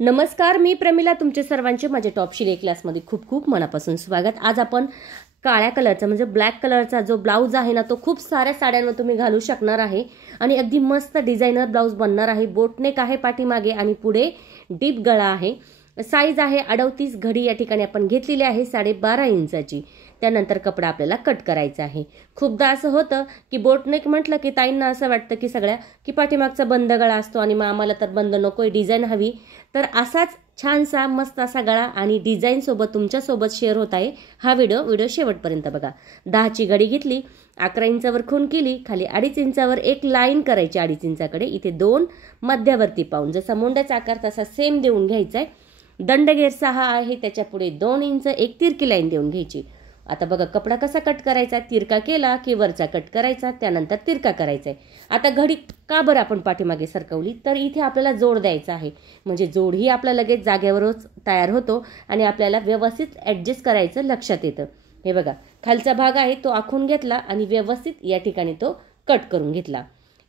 नमस्कार, मी प्रमिला. तुमचे सर्वांचे माझ्या टॉप शिलाई क्लासमध्ये खूप खूप मनापासून स्वागत. आज आपण काळ्या कलरचा म्हणजे ब्लॅक कलरचा जो ब्लाऊज आहे ना, तो खूप साऱ्या साड्यांवर तुम्ही घालू शकणार आहे आणि अगदी मस्त डिझायनर ब्लाऊज बनणार आहे. बोटनेक आहे पाठीमागे आणि पुढे डीप गळा आहे. साईज आहे 38. घडी या ठिकाणी आपण घेतलेली आहे 12.5 इंचाची. त्यानंतर कपडा आपल्याला कट करायचा आहे. खूपदा असं होतं की बोटनेक म्हटलं की ताईंना असं वाटतं की सगळ्या की पाठीमागचा बंद गळा असतो आणि मग आम्हाला तर बंद नकोय, डिझाईन हवी. तर असाच छानसा मस्त असा गळा आणि डिझाईन सोबत तुमच्यासोबत शेअर होत आहे हा व्हिडिओ शेवटपर्यंत बघा. 10ची घडी घेतली, 11 इंचावर खूण केली, खाली 2.5 इंचावर एक लाईन करायची 2.5 इंचाकडे. इथे 2 मध्यावरती पाऊन, जसा मुंड्याचा आकार तसा सेम देऊन घ्यायचा आहे. दंडगेर 6 आहे, त्याच्या पुढे 2 इंच एक तिरकी लाईन देऊन घ्यायची. आता बघा कपडा कसा कट करायचा. तिरका केला की वरचा कट करायचा, त्यानंतर तिरका करायचा आहे. आता घडी का बरं आपण पाठीमागे सरकवली, तर इथे आपल्याला जोड द्यायचा आहे. म्हणजे जोड ही आपला लगेच जागेवरच तयार होतो आणि आपल्याला व्यवस्थित ॲडजस्ट करायचं लक्षात येतं. हे बघा खालचा भाग आहे तो आखून घेतला आणि व्यवस्थित या ठिकाणी तो कट करून घेतला.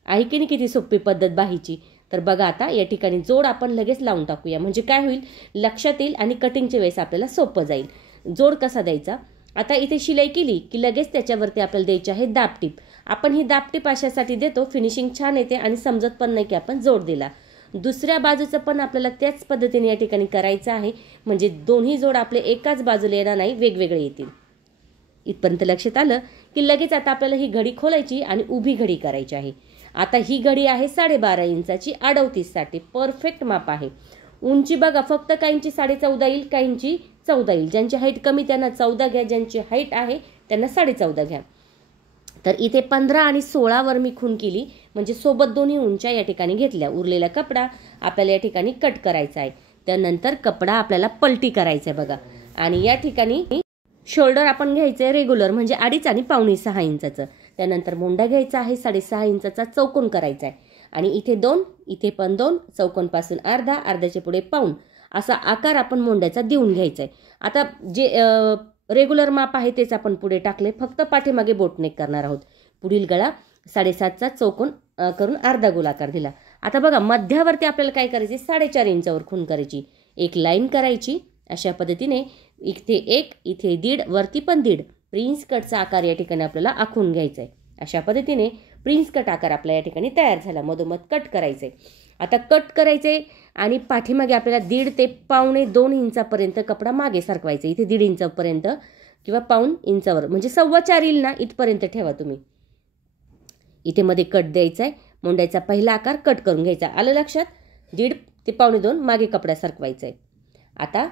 आहे की नाही किती सोपी पद्धत बाहीची. तर बघा आता या ठिकाणी जोड आपण लगेच लावून टाकूया. म्हणजे काय होईल, लक्षात येईल आणि कटिंगच्या वेळेस आपल्याला सोपं जाईल. जोड कसा द्यायचा. आता इथे शिलाई केली की लगेच त्याच्यावरती आपल्याला द्यायची आहे दाबटीप. आपण ही दाबटीप अशासाठी देतो, फिनिशिंग छान येते आणि समजत पण नाही की आपण जोड दिला. दुसऱ्या बाजूचं पण आपल्याला त्याच पद्धतीने या ठिकाणी करायचं आहे. म्हणजे दोन्ही जोड आपले एकाच बाजूला येणार नाही, वेगवेगळे येतील. इथपर्यंत लक्षात आलं की लगेच आता आपल्याला ही घडी खोलायची आणि उभी घडी करायची आहे. आता ही घडी आहे 12.5 इंचाची 38साठी. परफेक्ट माप आहे. उंची बघा फक्त काहींची 14.5 येईल, काहींची 14 येईल. ज्यांची हाईट कमी त्यांना 14 घ्या, ज्यांची हाईट आहे त्यांना 14.5 घ्या. तर इथे 15 आणि 16वर मी खूण केली, म्हणजे सोबत दोन्ही उंच्या या ठिकाणी घेतल्या. उरलेला कपडा आपल्याला या ठिकाणी कट करायचा आहे. त्यानंतर कपडा आपल्याला पलटी करायचा आहे बघा. आणि या ठिकाणी शोल्डर आपण घ्यायचं रेग्युलर म्हणजे 2.5 आणि 2.25 इंचाचं. त्यानंतर मुंडा घ्यायचा आहे 6.5 इंचाचा, चौकोन करायचा आहे. आणि इथे 2, इथे पण 2, चौकोनपासून अर्धा, अर्ध्याच्या पुढे पाऊण असा आकार आपण मुंड्याचा देऊन घ्यायचा आहे. आता जे रेग्युलर माप आहे तेच आपण पुढे टाकले, फक्त पाठीमागे बोटनेक करणार आहोत. पुढील गळा 7.5चा चौकोन करून अर्धा गोलाकार दिला. आता बघा मध्यावरती आपल्याला काय करायचे, 4.5 इंचावर खूण करायची, एक लाईन करायची. अशा पद्धतीने इथे 1, इथे 1.5, वरती पण 1.5. प्रिन्स कटचा आकार या ठिकाणी आपल्याला आखून घ्यायचा आहे. अशा पद्धतीने प्रिन्स कट आकार आपला या ठिकाणी तयार झाला. मधोमध कट करायचे. आता कट करायचे आणि पाठीमागे आपल्याला 1.5 ते 1.25 इंचापर्यंत कपडा मागे सरकवायचा. इथे 1.5 इंचापर्यंत किंवा 1.25 इंचावर म्हणजे 4.25 येईल ना, इथपर्यंत ठेवा तुम्ही. इथे मध्ये कट द्यायचा आहे. मुंड्याचा पहिला आकार कट करून घ्यायचा. आलं लक्षात. 1.5 ते 1.25 मागे कपडा सरकवायचा आहे. आता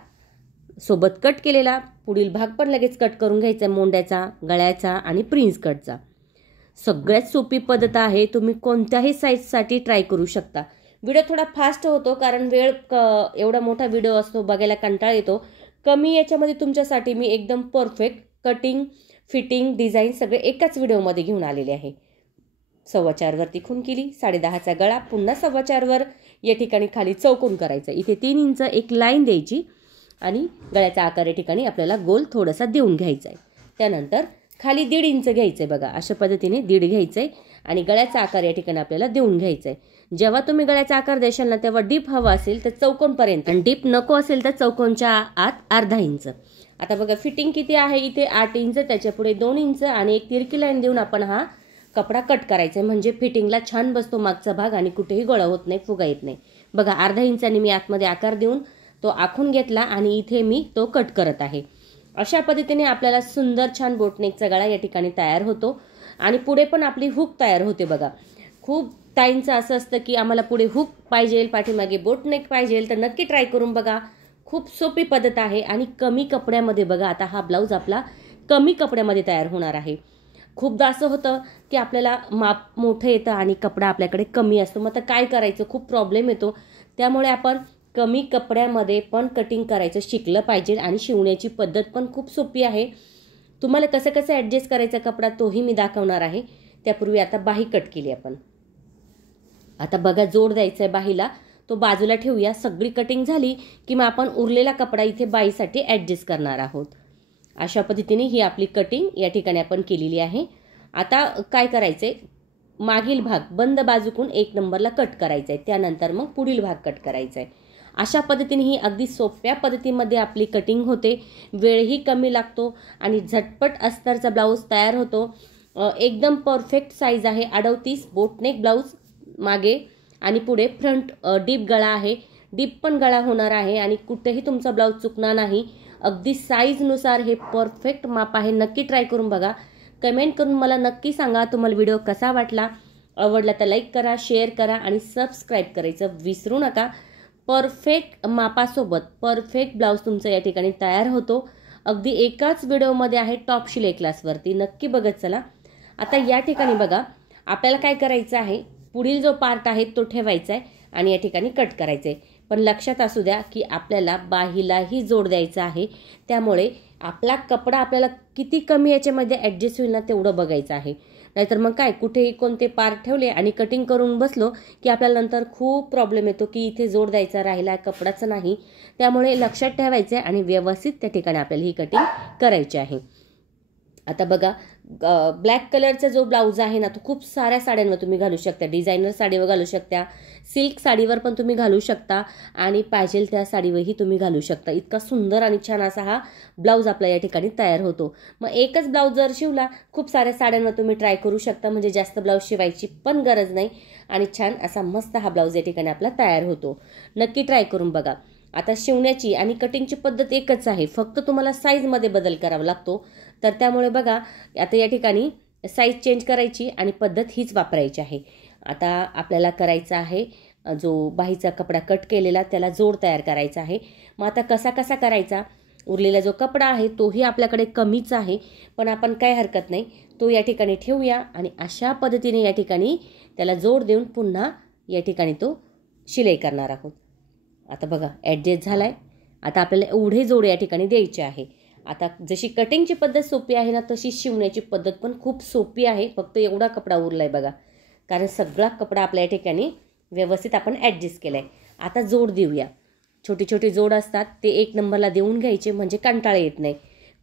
सोबत कट केलेला पुढील भाग पण लगेच कट करून घ्यायचा आहे, मोंड्याचा, गळ्याचा आणि प्रिन्स कटचा. सगळ्यात सोपी पद्धत आहे. तुम्ही कोणत्याही साईजसाठी ट्राय करू शकता. व्हिडिओ थोडा फास्ट होतो कारण वेळ एवढा मोठा व्हिडिओ असतो, बघायला कंटाळा येतो. कमी याच्यामध्ये तुमच्यासाठी मी एकदम परफेक्ट कटिंग, फिटिंग, डिझाईन सगळे एकाच व्हिडिओमध्ये घेऊन आलेले आहे. 4.25 वरती खूण केली, 10.5चा गळा, पुन्हा 4.25 वर या ठिकाणी खाली चौकोन करायचा. इथे 3 इंच एक लाईन द्यायची आणि गळ्याचा आकार या ठिकाणी आपल्याला गोल थोडासा देऊन घ्यायचा आहे. त्यानंतर खाली 1.5 इंच घ्यायचं आहे बघा. अशा पद्धतीने 1.5 घ्यायचं आहे आणि गळ्याचा आकार या ठिकाणी आपल्याला देऊन घ्यायचा आहे. जेव्हा तुम्ही गळ्याचा आकार द्याल ना, तेव्हा डीप हवा असेल तर चौकोनपर्यंत आणि डीप नको असेल तर चौकोनच्या आत 1/2 इंच. आता बघा फिटिंग किती आहे, इथे 8 इंच, त्याच्या पुढे 2 इंच आणि एक तिरकी लाईन देऊन आपण हा कपडा कट करायचा आहे. म्हणजे फिटिंगला छान बसतो मागचा भाग आणि कुठेही गोळा होत नाही, फुगा येत नाही. बघा 1/2 इंचाने मी आतमध्ये आकार देऊन तो आखून घेतला आणि इथे मी तो कट करत आहे. अशा पद्धतीने आपल्याला सुंदर छान बोटनेकचा गळा या ठिकाणी तयार होतो आणि पुढे पण आपली हुक तयार होते बघा. खूप ताईंचं असं असतं की आम्हाला पुढे हुक पाहिजे, पाठीमागे बोटनेक पाहिजे, तर नक्की ट्राय करून बघा. खूप सोपी पद्धत आहे आणि कमी कपड्यामध्ये बघा. आता हा ब्लाऊज आपला कमी कपड्यामध्ये तयार होणार आहे. खूपदा असं होतं की आपल्याला माप मोठं येतं आणि कपडा आपल्याकडे कमी असतो, मग आता काय करायचं, खूप प्रॉब्लेम येतो. त्यामुळे आपण कमी कपड्यामध्ये पण कटिंग करायचं शिकलं पाहिजे आणि शिवण्याची पद्धत पण खूप सोपी आहे. तुम्हाला कसं कसं ॲडजस्ट करायचा कपडा तोही मी दाखवणार आहे. त्यापूर्वी आता बाही कट केली आपण. आता बघा जोड द्यायचा आहे बाहीला, तो बाजूला ठेवूया. सगळी कटिंग झाली की मग आपण उरलेला कपडा इथे बाहीसाठी ॲडजस्ट करणार आहोत. अशा पद्धतीने ही आपली कटिंग या ठिकाणी आपण केलेली आहे. आता काय करायचंय, मागील भाग बंद बाजूकून 1 नंबरला कट करायचा आहे. त्यानंतर मग पुढील भाग कट करायचा आहे. अशा पद्धतीने ही अगदी सोप्या पद्धतीमध्ये आपली कटिंग होते, वेळही कमी लागतो आणि झटपट अस्तरचा ब्लाऊज तयार होतो। एकदम परफेक्ट साईज आहे, 38 बोटनेक ब्लाऊज मागे आणि पुढे फ्रंट डीप गळा आहे, डीप पण गळा होणार आहे आणि कुठेही तुमचा ब्लाऊज चुकणार नाही। अगदी साईजनुसार हे परफेक्ट माप आहे। नक्की ट्राय करून बघा, कमेंट करून मला नक्की सांगा तुम्हाला व्हिडिओ कसा वाटला। आवडला तर लाईक करा, शेअर करा आणि सबस्क्राईब करायचं विसरू नका। परफेक्ट मापासोबत परफेक्ट ब्लाऊज तुमचं या ठिकाणी तयार होतो, अगदी एकाच व्हिडिओमध्ये आहे टॉप शिलाई क्लासवरती, नक्की बघत चला। आता या ठिकाणी बघा, आपल्याला काय करायचं आहे, पुढील जो पार्ट आहे तो ठेवायचा आहे आणि या ठिकाणी कट करायचं आहे। पण लक्षात असू द्या की आपल्याला बाहीलाही जोड द्यायचा आहे, त्यामुळे आपला कपडा आपल्याला किती कमी याच्यामध्ये ॲडजस्ट होईल ना तेवढं बघायचं आहे। नाहीतर मग काय, कुठेही कोणते पार्ट ठेवले आणि कटिंग करून बसलो की आपल्याला नंतर खूप प्रॉब्लेम येतो की इथे जोड द्यायचा राहिला, कपडाचं नाही। त्यामुळे लक्षात ठेवायचं आहे आणि व्यवस्थित त्या ठिकाणी आपल्याला ही कटिंग करायची आहे। आता बघा, ब्लॅक कलरचा जो ब्लाऊज आहे ना तो खूप साऱ्या साड्यांवर तुम्ही घालू शकता, डिझायनर साडीवर घालू शकता, सिल्क साडीवर पण तुम्ही घालू शकता आणि पाहिजे त्या साडीवरही तुम्ही घालू शकता। इतका सुंदर आणि छान असा हा ब्लाऊज आपल्या या ठिकाणी तयार होतो। मग एकच ब्लाऊज जर शिवला, खूप साऱ्या साड्यांवर तुम्ही ट्राय करू शकता, म्हणजे जास्त ब्लाऊज शिवायची पण गरज नाही आणि छान असा मस्त हा ब्लाऊज या ठिकाणी आपला तयार होतो। नक्की ट्राय करून बघा। आता शिवण्याची आणि कटिंगची पद्धत एकच आहे, फक्त तुम्हाला साईजमध्ये बदल करावा लागतो। तर त्यामुळे बघा, आता या ठिकाणी साईज चेंज करायची आणि पद्धत हीच वापरायची आहे। आता आपल्याला करायचा आहे, जो बाहीचा कपडा कट केलेला त्याला जोड तयार करायचा आहे। मग आता कसा करायचा, उरलेला जो कपडा आहे तोही आपल्याकडे कमीच आहे, पण आपण काय हरकत नाही, तो या ठिकाणी ठेवूया आणि अशा पद्धतीने या ठिकाणी त्याला जोड देऊन पुन्हा या ठिकाणी तो शिलाई करणार आहोत। आता बघा, ॲडजस्ट झालाय। आता आपल्याला एवढे जोड या ठिकाणी द्यायचे आहे। आता जशी कटिंगची पद्धत सोपी आहे ना, तशी शिवण्याची पद्धत पण खूप सोपी आहे, फक्त एवढा कपडा उरलाय बघा, कारण सगळा कपडा आपल्या या ठिकाणी व्यवस्थित आपण ॲडजस्ट केलाय। आता जोड देऊया, छोटी छोटी जोड असतात ते एक नंबरला देऊन घ्यायचे, म्हणजे कंटाळा येत नाही।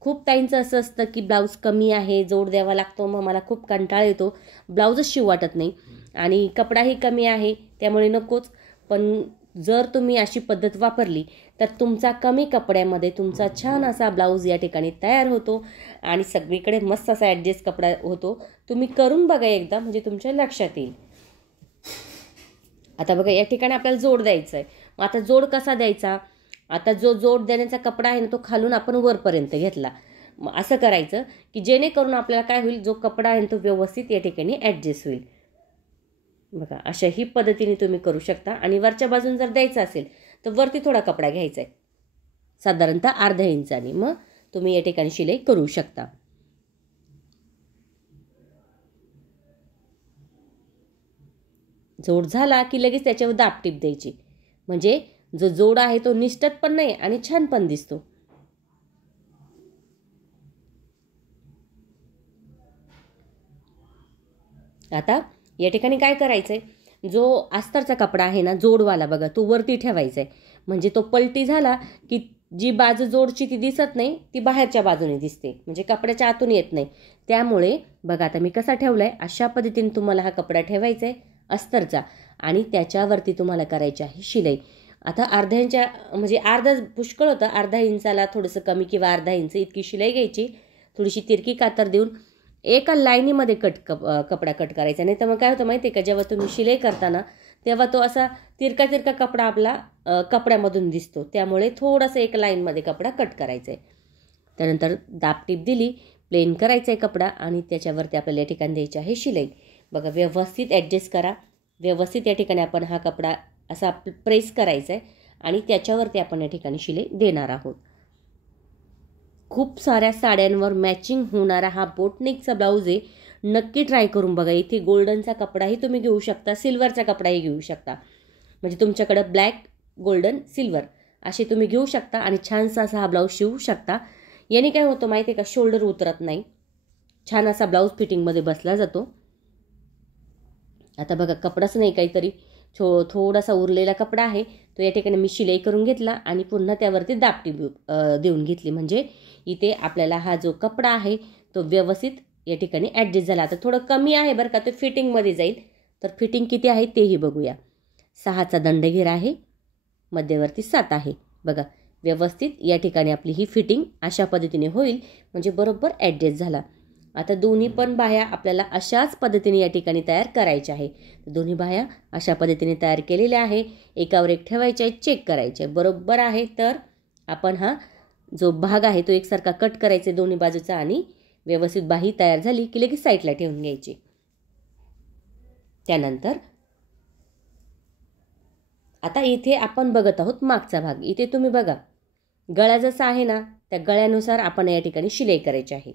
खूप ताईंचं असं असतं की ब्लाऊज कमी आहे, जोड द्यावा लागतो, मग मला खूप कंटाळा येतो, ब्लाऊजच शिव वाटत नाही आणि कपडाही कमी आहे त्यामुळे नकोच। पण जर तुम्ही अशी पद्धत वापरली तर तुमचा कमी कपड्यामध्ये तुमचा छान असा ब्लाऊज या ठिकाणी तयार होतो आणि सगळीकडे मस्त असा ॲडजस्ट कपडा होतो। तुम्ही करून बघा एकदा, म्हणजे तुमच्या लक्षात येईल। आता बघा, या ठिकाणी आपल्याला जोड द्यायचा आहे। मग आता जोड कसा द्यायचा, आता जो जोड देण्याचा कपडा आहे ना तो खालून आपण वरपर्यंत घेतला। मग असं करायचं की जेणेकरून आपल्याला काय होईल, जो कपडा आहे तो व्यवस्थित या ठिकाणी ॲडजस्ट होईल। बघा, अशाही पद्धतीने तुम्ही करू शकता आणि वरच्या बाजून जर द्यायचं असेल तर वरती थोडा कपडा घ्यायचा आहे, साधारणतः अर्धा इंचाने, मग तुम्ही या ठिकाणी शिलाई करू शकता। जोड झाला की लगेच त्याच्यावर दाबटीप द्यायची, म्हणजे जो जोड आहे तो निष्ठत पण नाही आणि छान पण दिसतो। आता या ठिकाणी काय करायचंय, जो अस्तरचा कपडा आहे ना जोडवाला बघा, तो वरती ठेवायचा आहे, म्हणजे तो पलटी झाला की जी बाजू जोडची ती दिसत नाही, ती बाहेरच्या बाजूने दिसते, म्हणजे कपड्याच्या आतून येत नाही। त्यामुळे बघा, आता मी कसा ठेवलाय, अशा पद्धतीने तुम्हाला हा कपडा ठेवायचा आहे अस्तरचा आणि त्याच्यावरती तुम्हाला करायची आहे शिलाई। आता अर्ध्या इंचा, म्हणजे अर्धा पुष्कळ होतं, अर्धा इंचाला थोडंसं कमी किंवा अर्धा इंच इतकी शिलाई घ्यायची, थोडीशी तिरकी कातर देऊन एका लाईनीमध्ये कपडा कट करायचा। नाही तर मग काय होतं माहिती आहे का, जेव्हा तुम्ही शिलाई करताना तेव्हा तो असा तिरका तिरका कपडा आपला कपड्यामधून दिसतो, त्यामुळे थोडासा एक लाईनमध्ये कपडा कट करायचा आहे। त्यानंतर दाबटीप दिली, प्लेन करायचा आहे कपडा आणि त्याच्यावरती आपल्याला या ठिकाणी द्यायची आहे शिलाई। बघा, व्यवस्थित ॲडजस्ट करा, व्यवस्थित या ठिकाणी आपण हा कपडा असा प्रेस करायचा आहे आणि त्याच्यावरती आपण या ठिकाणी शिलाई देणार आहोत। खूप साऱ्या साड्यांवर मॅचिंग होणारा हा बोटनेकचा ब्लाऊज आहे, नक्की ट्राय करून बघा। इथे गोल्डनचा कपडाही तुम्ही घेऊ शकता, सिल्वरचा कपडाही घेऊ शकता, म्हणजे तुमच्याकडे ब्लॅक, गोल्डन, सिल्वर असे तुम्ही घेऊ शकता आणि छानसा असा हा ब्लाऊज शिवू शकता। याने काय होतं माहिती आहे का, शोल्डर उतरत नाही, छान असा ब्लाऊज फिटिंगमध्ये बसला जातो। आता बघा, कपडाच नाही, काहीतरी थोडासा उरलेला कपडा आहे, तो या ठिकाणी मी शिलाई करून घेतला आणि पुन्हा त्यावरती दाबटीप देऊन घेतली, म्हणजे इथे आपल्याला हा जो कपडा आहे तो व्यवस्थित या ठिकाणी ॲडजस्ट झाला। आता थोडं कमी आहे बरं का, तो फिटिंगमध्ये जाईल, तर फिटिंग किती आहे तेही बघूया। 6चा दंडघेर आहे, मध्यवर्ती 7 आहे. बघा व्यवस्थित या ठिकाणी आपली ही फिटिंग अशा पद्धतीने होईल, म्हणजे बरोबर ॲडजस्ट झाला. आता दोन्ही पण बाह्या आपल्याला अशाच पद्धतीने या ठिकाणी तयार करायच्या आहे. दोन्ही बाह्या अशा पद्धतीने तयार केलेल्या आहे. एकावर एक ठेवायचे आहे, चेक करायचे बरोबर आहे. तर आपण हा जो भाग आहे तो एकसारखा कट करायचे दोन्ही बाजूचा आणि व्यवस्थित बाही तयार झाली की लगेच साईडला ठेवून घ्यायची. त्यानंतर आता इथे आपण बघत आहोत मागचा भाग. इथे तुम्ही बघा गळा जसा आहे ना त्या गळ्यानुसार आपण या ठिकाणी शिलाई करायची आहे.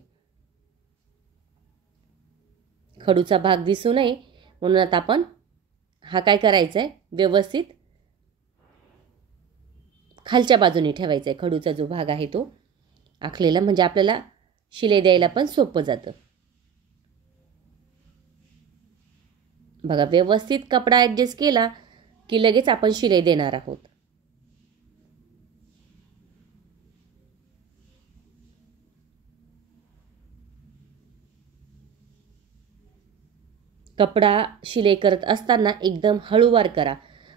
खडूचा भाग दिसू नये म्हणून आता आपण हा काय करायचा आहे, व्यवस्थित खालच्या बाजूने ठेवायचा आहे. खडूचा जो भाग आहे तो आखलेला, म्हणजे आपल्याला शिलाई द्यायला पण सोपं जातं. बघा व्यवस्थित कपडा ॲडजस्ट केला की लगेच आपण शिलाई देणार आहोत. कपडा शिलाई करत असताना एकदम हळूवार करा,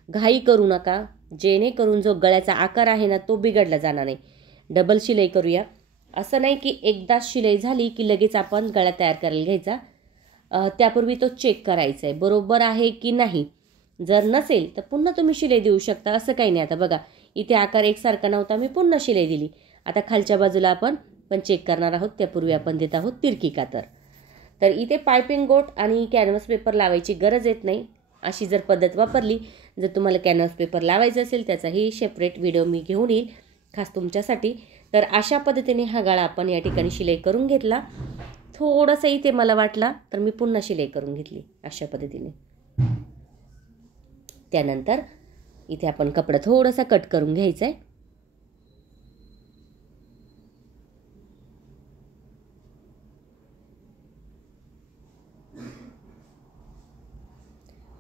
घाई करू नका, जेणेकरून जो गळ्याचा आकार आहे ना तो बिघडला जाणार नाही. डबल शिलाई करूया. असं नाही की एकदा शिलाई झाली की लगेच आपण गळा तयार करायला घ्यायचा. त्यापूर्वी तो चेक करायचा आहे बरोबर आहे की नाही. जर नसेल तर पुन्हा तुम्ही शिलाई देऊ शकता, असं काही नाही. आता बघा इथे आकार एकसारखा नव्हता, मी पुन्हा शिलाई दिली. आता खालच्या बाजूला आपण पण चेक करणार आहोत. त्यापूर्वी आपण देत आहोत तिरकी कातर. तर इथे पायपिंग गोट आणि कॅनव्हास पेपर लावायची गरज येत नाही. अशी जर पद्धत वापरली, जर तुम्हाला कॅनव्हास पेपर लावायचा असेल त्याचाही सेपरेट व्हिडिओ मी घेऊन येईल खास तुमच्यासाठी. तर अशा पद्धतीने हा गळा आपण या ठिकाणी शिलाई करून घेतला. थोडंसं इथे मला वाटला तर मी पुन्हा शिलाई करून घेतली अशा पद्धतीने. त्यानंतर इथे आपण कपडा थोडासा कट करून घ्यायचा आहे.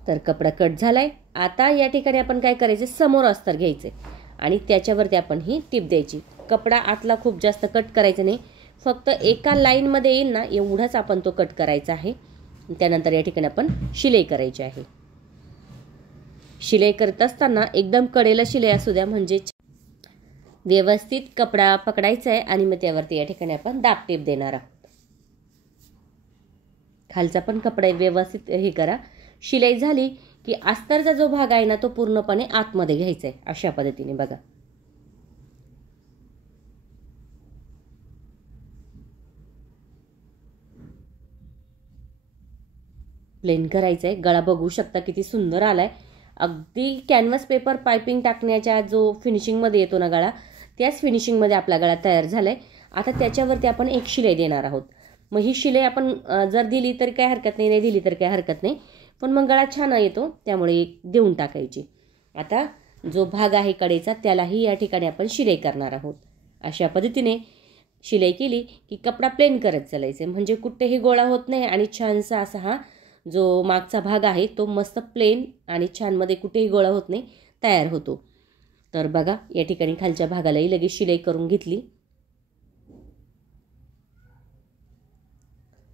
तर कपडा कट झालाय. आता या ठिकाणी आपण काय करायचे, समोर अस्तर घ्यायचे आणि त्याच्यावरती आपण ही टिप द्यायची. कपडा आतला खूप जास्त कट करायचा नाही, फक्त एका लाईनमध्ये येईल ना एवढाच आपण तो कट करायचा आहे. त्यानंतर या ठिकाणी आपण शिलाई करायची आहे. शिलाई करत असताना एकदम कडेला शिलाई असू द्या, म्हणजे व्यवस्थित कपडा पकडायचा आहे आणि मग त्यावरती या ठिकाणी आपण दाब टिप देणार आहोत. खालचा पण कपडा व्यवस्थित हे करा. शिलाई झाली की अस्तरचा जो भाग आहे ना तो पूर्णपणे आतमध्ये घ्यायचा आहे अशा पद्धतीने. बघा प्लेन करायचं आहे. गळा बघू शकता किती सुंदर आलाय. अगदी कॅनव्हास पेपर पायपिंग टाकण्याच्या जो फिनिशिंगमध्ये येतो ना गळा, त्याच फिनिशिंगमध्ये आपला गळा तयार झालाय. आता त्याच्यावरती आपण एक शिलाई देणार आहोत. मग ही शिलाई आपण जर दिली तर काय हरकत नाही, नाही दिली तर काय हरकत नाही, पण मग गळा छान येतो त्यामुळे देऊन टाकायची. आता जो भाग आहे कडेचा त्यालाही या ठिकाणी आपण शिलाई करणार आहोत. अशा पद्धतीने शिलाई केली की कपडा प्लेन करत चालायचे, म्हणजे कुठेही गोळा होत नाही आणि छानसा असा हा जो मागचा भाग आहे तो मस्त प्लेन आणि छान मध्ये कुठेही गोळा होत नाही तयार होतो. तर बघा या ठिकाणी खालच्या भागालाही लगेच शिलाई करून घेतली.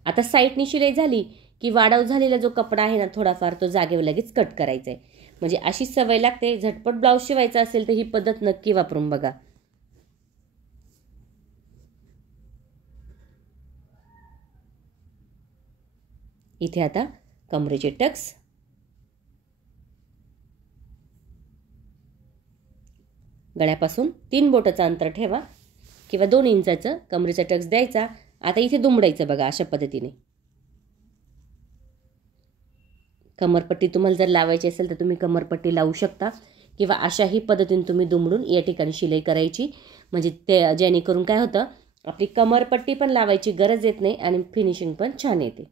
आता साईडनी शिलाई झाली की वाढव झालेला जो कपडा आहे ना थोडाफार तो जागेवर लगेच कट करायचा आहे. म्हणजे अशी सवय लागते. झटपट ब्लाऊज शिवायचा असेल तर ही पद्धत नक्की वापरून बघा. इथे आता कमरेचे टक्स, गळ्यापासून 3 बोटाचं अंतर ठेवा किंवा 2 इंचाचं कमरेचा टक्स द्यायचा. आता इथे दुमडायचं बघा अशा पद्धतीने. कमरपट्टी तुम्हाला जर लावायची असेल तर तुम्ही कमरपट्टी लावू शकता किंवा अशाही पद्धतीने तुम्ही दुमडून या ठिकाणी शिलाई करायची. म्हणजे ते जेणेकरून काय होतं, आपली कमरपट्टी पण लावायची गरज येत नाही आणि फिनिशिंग पण छान येते.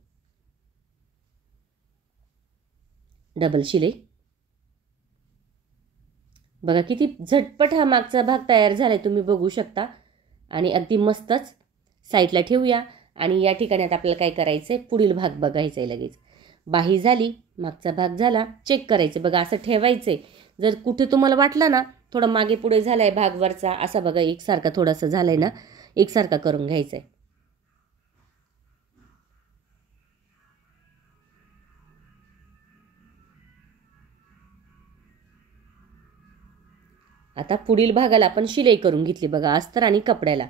डबल शिलाई. बघा किती झटपट हा मागचा भाग तयार झालाय, तुम्ही बघू शकता. आणि अगदी मस्तच साईडला ठेवूया. आणि या ठिकाणी आता आपल्याला काय करायचंय, पुढील भाग बघायचा आहे लगेच. बाही झाली, मागचा भाग झाला, चेक करायचं. बघा असं ठेवायचंय. जर कुठे तुम्हाला वाटलं ना थोडं मागे पुढे झालाय भाग वरचा, असा बघा एकसारखा थोडासा झालाय ना, एकसारखा करून घ्यायचंय. आता पुढील भागाला आपण शिलाई करून घेतली बघा, अस्तर आणि कपड्याला.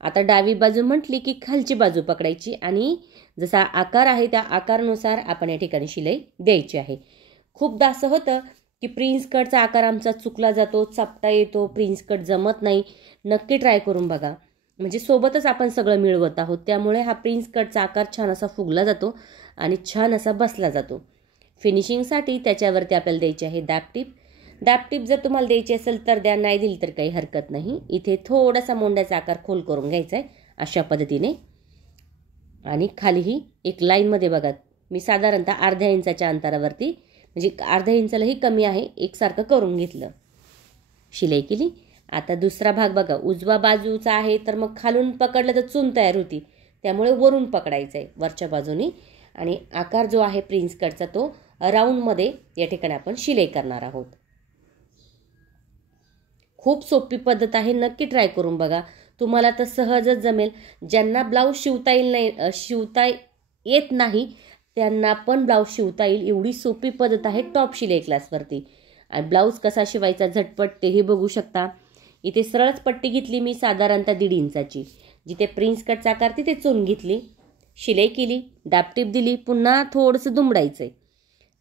आता डावी बाजू म्हटली की खालची बाजू पकडायची आणि जसा आकार आहे त्या आकारानुसार आपण या ठिकाणी शिलाई द्यायची आहे. खूपदा असं होतं की प्रिन्स कटचा आकार आमचा चुकला जातो, चपटा येतो, प्रिन्स कट जमत नाही. नक्की ट्राय करून बघा, म्हणजे सोबतच आपण सगळं मिळवत आहोत. त्यामुळे हा प्रिन्स कटचा आकार छान असा फुगला जातो आणि छान असा बसला जातो. फिनिशिंगसाठी त्याच्यावरती आपल्याला द्यायची आहे दाबटीप. दाबटीप जर तुम्हाला द्यायची असेल तर द्या, नाही दिली तर काही हरकत नाही. इथे थोडासा मोंड्याचा आकार खोल करून घ्यायचा आहे अशा पद्धतीने. आणि खालीही एक लाईनमध्ये बघा, मी साधारणतः अर्ध्या इंचाच्या अंतरावरती, म्हणजे अर्ध्या इंचालाही कमी आहे, एकसारखं करून घेतलं, शिलाई केली. आता दुसरा भाग बघा, उजवा बाजूचा आहे तर मग खालून पकडलं तर चून तयार होती, त्यामुळे वरून पकडायचं आहे वरच्या बाजूनी. आणि आकार जो आहे प्रिन्स कटचा तो राऊंडमध्ये या ठिकाणी आपण शिलाई करणार आहोत. खूप सोपी पद्धत आहे, नक्की ट्राय करून बघा, तुम्हाला तर सहजच जमेल. ज्यांना ब्लाऊज शिवता येत नाही त्यांना पण ब्लाऊज शिवता येईल, एवढी सोपी पद्धत आहे टॉप शिलाई क्लासवरती. आणि ब्लाऊज कसा शिवायचा झटपट तेही बघू शकता. इथे सरळच पट्टी घेतली मी साधारणतः 1.5 इंचाची, जिथे प्रिन्स कटचा आकार तिथे चून घेतली, शिलाई केली, दाबटीप दिली, पुन्हा थोडंसं दुमडायचंय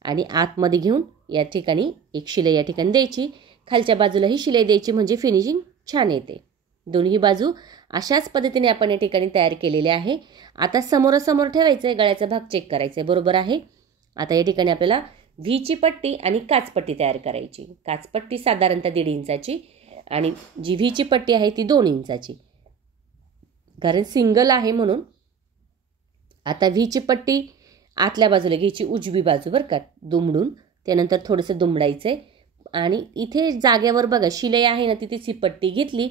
आणि आतमध्ये घेऊन या ठिकाणी एक शिलाई या ठिकाणी द्यायची. खालच्या बाजूलाही शिलाई द्यायची, म्हणजे फिनिशिंग छान येते. दोन्ही बाजू अशाच पद्धतीने आपण या ठिकाणी तयार केलेले आहे. आता समोरासमोर ठेवायचं आहे, गळ्याचा भाग चेक करायचा आहे, बरोबर आहे. आता या ठिकाणी आपल्याला व्हीची पट्टी आणि काचपट्टी तयार करायची. काचपट्टी साधारणतः 1.5 इंचाची आणि जी व्हीची पट्टी आहे ती 2 इंचाची, कारण सिंगल आहे म्हणून. आता व्हीची पट्टी आतल्या बाजूला घ्यायची, उजवी बाजू बरं का, दुमडून त्यानंतर थोडंसं दुमडायचंय. आणि इथे जागेवर बघा शिलाई आहे ना, तिथेच ही पट्टी घेतली.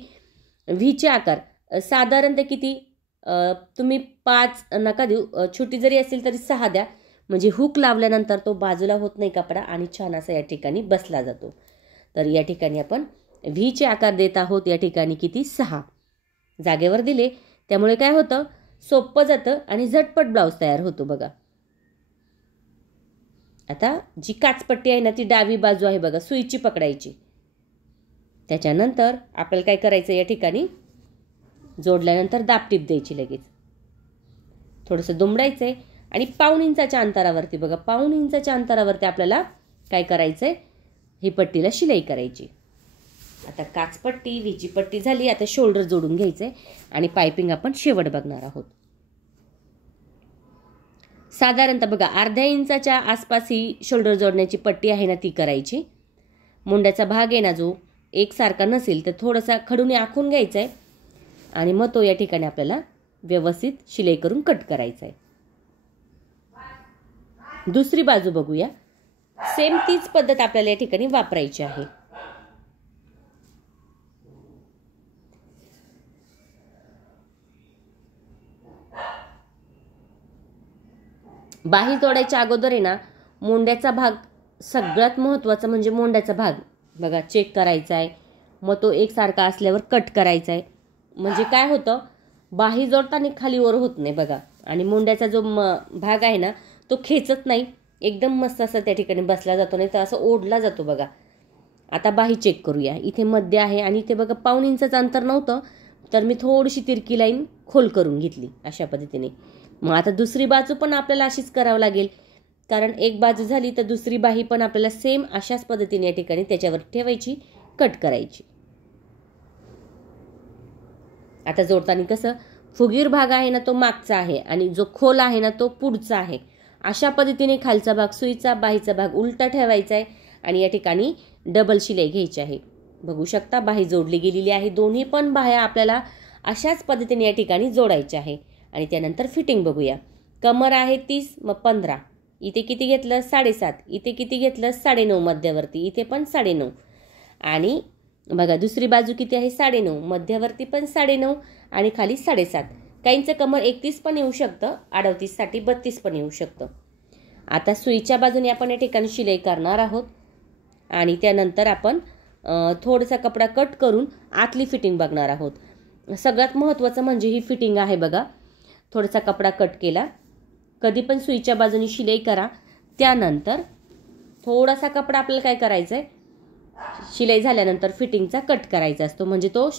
व्हीचे आकार साधारणतः किती, तुम्ही 5 नका देऊ, छोटी जरी असेल तरी 6 द्या, म्हणजे हुक लावल्यानंतर तो बाजूला होत नाही कपडा आणि छान असा या ठिकाणी बसला जातो. तर या ठिकाणी आपण व्हीचे आकार देत आहोत. या ठिकाणी किती, 6 जागेवर दिले, त्यामुळे काय होतं, सोपं जातं आणि झटपट ब्लाऊज तयार होतो बघा. आता जी काचपट्टी आहे ना ती डावी बाजू आहे बघा, सुईची पकडायची. त्याच्यानंतर आपल्याला काय करायचं, या ठिकाणी जोडल्यानंतर दाबटीप द्यायची, लगेच थोडंसं दुमडायचंय आणि 1/4 इंचाच्या अंतरावरती बघा, 1/4 इंचाच्या अंतरावरती आपल्याला काय करायचंय, ही पट्टीला शिलाई करायची. आता काचपट्टी व्हीची पट्टी झाली. आता शोल्डर जोडून घ्यायचंय आणि पायपिंग आपण शेवट बघणार आहोत. साधारणतः बघा अर्ध्या इंचाच्या आसपास ही शोल्डर जोडण्याची पट्टी आहे ना ती करायची. मुंड्याचा भाग आहे ना जो एकसारखा नसेल तर थोडासा खडूने आखून घ्यायचा आहे आणि मग तो या ठिकाणी आपल्याला व्यवस्थित शिलाई करून कट करायचा आहे. दुसरी बाजू बघूया, सेम तीच पद्धत आपल्याला या ठिकाणी वापरायची आहे. बाही जोडायच्या अगोदर आहे ना, मोंड्याचा भाग सगळ्यात महत्त्वाचा, म्हणजे मोंड्याचा भाग बघा चेक करायचा आहे. मग तो एकसारखा असल्यावर कट करायचा आहे, म्हणजे काय होतं, बाही जोडताना खाली वर होत नाही बघा. आणि मोंड्याचा जो भाग आहे ना तो खेचत नाही, एकदम मस्त असं त्या ठिकाणी बसला जातो, नाही तर असं ओढला जातो बघा. आता बाही चेक करूया. इथे मध्य आहे आणि इथे बघा 1/4 इंचाचं अंतर नव्हतं, तर मी थोडीशी तिरकी लाईन खोल करून घेतली अशा पद्धतीने. मग आता दुसरी बाजू पण आपल्याला अशीच करावं लागेल, कारण एक बाजू झाली तर दुसरी बाही पण आपल्याला सेम अशाच पद्धतीने या ठिकाणी त्याच्यावर ठेवायची, कट करायची. आता जोडताना कसं, फुगीर भाग आहे ना तो मागचा आहे आणि जो खोल आहे ना तो पुढचा आहे. अशा पद्धतीने खालचा भाग सुईचा, बाहीचा भाग उलटा ठेवायचा आहे आणि या ठिकाणी डबल शिलाई घ्यायची आहे. बघू शकता बाही जोडली गेलेली आहे. दोन्ही पण बाह्या आपल्याला अशाच पद्धतीने या ठिकाणी जोडायच्या आहे. आणि त्यानंतर फिटिंग बघूया. कमर आहे 30, मग 15, इथे किती घेतलं 7.5, इथे किती घेतलं 9.5 मध्यवर्ती, इथे पण 9.5. आणि बघा दुसरी बाजू किती आहे 9.5, मध्यवर्ती पण 9.5 आणि खाली 7.5. काहींचं कमर 31 पण येऊ शकतं, 38 साठी 32 पण येऊ शकतं. आता सुईच्या बाजूने आपण या ठिकाणी शिलाई करणार आहोत आणि त्यानंतर आपण थोडासा कपडा कट करून आतली फिटिंग बघणार आहोत. सगळ्यात महत्त्वाचं म्हणजे ही फिटिंग आहे बघा. थोडासा कपडा कट केला, कधी पण सुईच्या बाजूने शिलाई करा. त्यानंतर थोडासा कपडा आपल्याला काय करायचं आहे, शिलाई झाल्यानंतर फिटिंगचा कट करायचा असतो, म्हणजे तो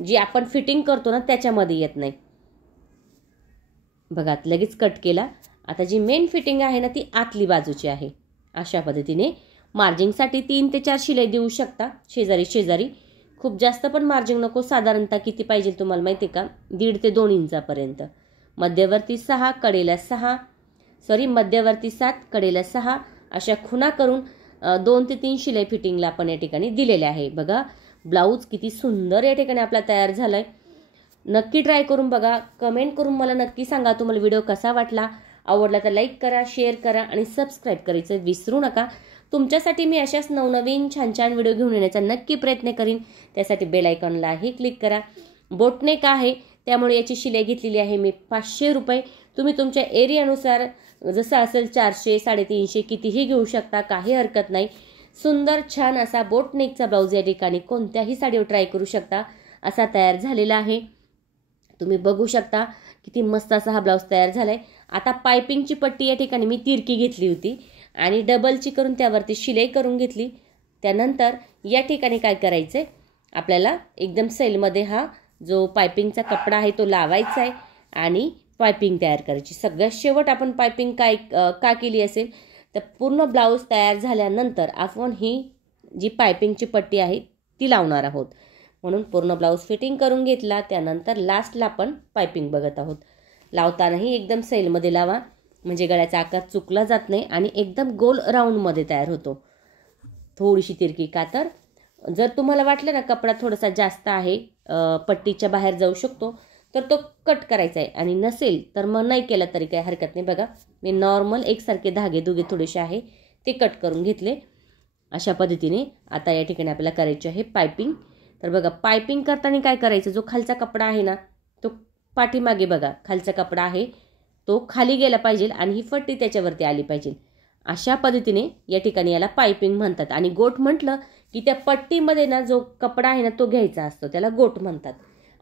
जी आपण फिटिंग करतो ना त्याच्यामध्ये येत नाही. बघा लगेच कट केला. आता जी मेन फिटिंग आहे ना ती आतली बाजूची आहे. अशा पद्धतीने मार्जिंगसाठी 3 ते 4 शिलाई देऊ शकता शेजारी शेजारी. खूप जास्त पण मार्जिंग नको, साधारणतः किती पाहिजे तुम्हाला माहिती आहे का, 1.5 ते 2 इंचापर्यंत. मध्यवर्ती 6, कडेला 6, मध्यवर्ती 7, कडेला 6 अशा खुणा करून 2 ते 3 शिलाई फिटिंगला आपण या ठिकाणी दिलेले आहे. बघा ब्लाऊज किती सुंदर या ठिकाणी आपला तयार झालाय. नक्की ट्राय करून बघा. कमेंट करून मला नक्की सांगा तुम्हाला व्हिडिओ कसा वाटला. आवडला तर लाईक करा, शेअर करा आणि सबस्क्राईब करायचं विसरू नका. तुमच्यासाठी मी अशाच नवनवीन छान छान व्हिडिओ घेऊन येण्याचा नक्की प्रयत्न करीन. त्यासाठी बेल आयकॉनलाही क्लिक करा. बोटनेक आहे त्यामुळे याची शिलाई घेतलेली आहे मी 500 रुपये. तुम्ही तुमच्या एरियानुसार जसं असेल 400, 350 कितीही घेऊ शकता, काही हरकत नाही. सुंदर छान असा बोटनेकचा ब्लाऊज या ठिकाणी कोणत्याही साडीवर ट्राय करू शकता असा तयार झालेला आहे. तुम्ही बघू शकता किती मस्त असा हा ब्लाऊज तयार झालाय. आता पायपिंगची पट्टी या ठिकाणी मी तिरकी घेतली होती आणि डबलची करून त्यावरती शिलाई करून घेतली. त्यानंतर या ठिकाणी काय करायचंय, आपल्याला एकदम सैलमध्ये हा जो पायपिंगचा कपडा आहे तो लावायचा आहे आणि पायपिंग तयार करायची. सगळ्यात शेवट आपण पायपिंग का केली असेल तर पूर्ण ब्लाऊज तयार झाल्यानंतर आपण ही जी पायपिंगची पट्टी आहे ती लावणार आहोत. म्हणून पूर्ण ब्लाऊज फिटिंग करून घेतला. त्यानंतर लास्टला आपण पायपिंग बघत आहोत. लावतानाही एकदम सैलमध्ये लावा, म्हणजे गळ्याचा आकार चुकला जात नाही आणि एकदम गोल राऊंडमध्ये तयार होतो. थोडीशी तिरकी का तर जर तुम्हाला वाटलं ना कपडा थोडासा जास्त आहे, पट्टीच्या बाहेर जाऊ शकतो, तर तो कट करायचा आहे. आणि नसेल तर मग नाही केला तरी काही हरकत नाही. बघा मी नॉर्मल एकसारखे धागे दुगे थोडेसे आहे ते कट करून घेतले. अशा पद्धतीने आता या ठिकाणी आपल्याला करायचे आहे पायपिंग. तर बघा पायपिंग करताना काय करायचं, जो खालचा कपडा आहे ना तो पाठीमागे बघा खालचा कपडा आहे तो खाली गेला पाहिजे आणि ही पट्टी त्याच्यावरती आली पाहिजे. अशा पद्धतीने या ठिकाणी याला पायपिंग म्हणतात. आणि गोट म्हटलं की त्या पट्टीमध्ये ना जो कपडा आहे ना तो घ्यायचा असतो, त्याला गोट म्हणतात.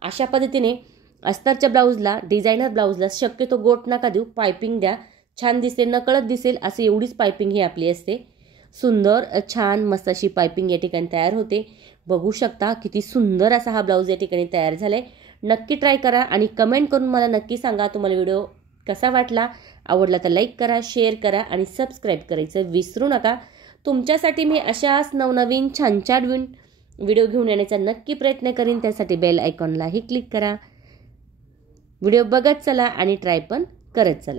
अशा पद्धतीने अस्तरच्या ब्लाऊजला, डिझायनर ब्लाऊजला शक्यतो गोट नका देऊ, पायपिंग द्या. छान दिसेल, नकळत दिसेल असं एवढीच पायपिंग ही आपली असते. सुंदर छान मस्त अशी पायपिंग या ठिकाणी तयार होते. बघू शकता किती सुंदर असा हा ब्लाऊज या ठिकाणी तयार झालाय. नक्की ट्राय करा आणि कमेंट करून मला नक्की सांगा तुम्हाला व्हिडिओ कसा वाटला. आवडला तर लाईक करा, शेअर करा आणि सबस्क्राईब करायचं विसरू नका. तुमच्यासाठी मी अशाच नवनवीन छान छान व्हिडिओ घेऊन येण्याचा नक्की प्रयत्न करीन. त्यासाठी बेल आयकॉनलाही क्लिक करा. व्हिडिओ बघत चला आणि ट्राय पण करत चला.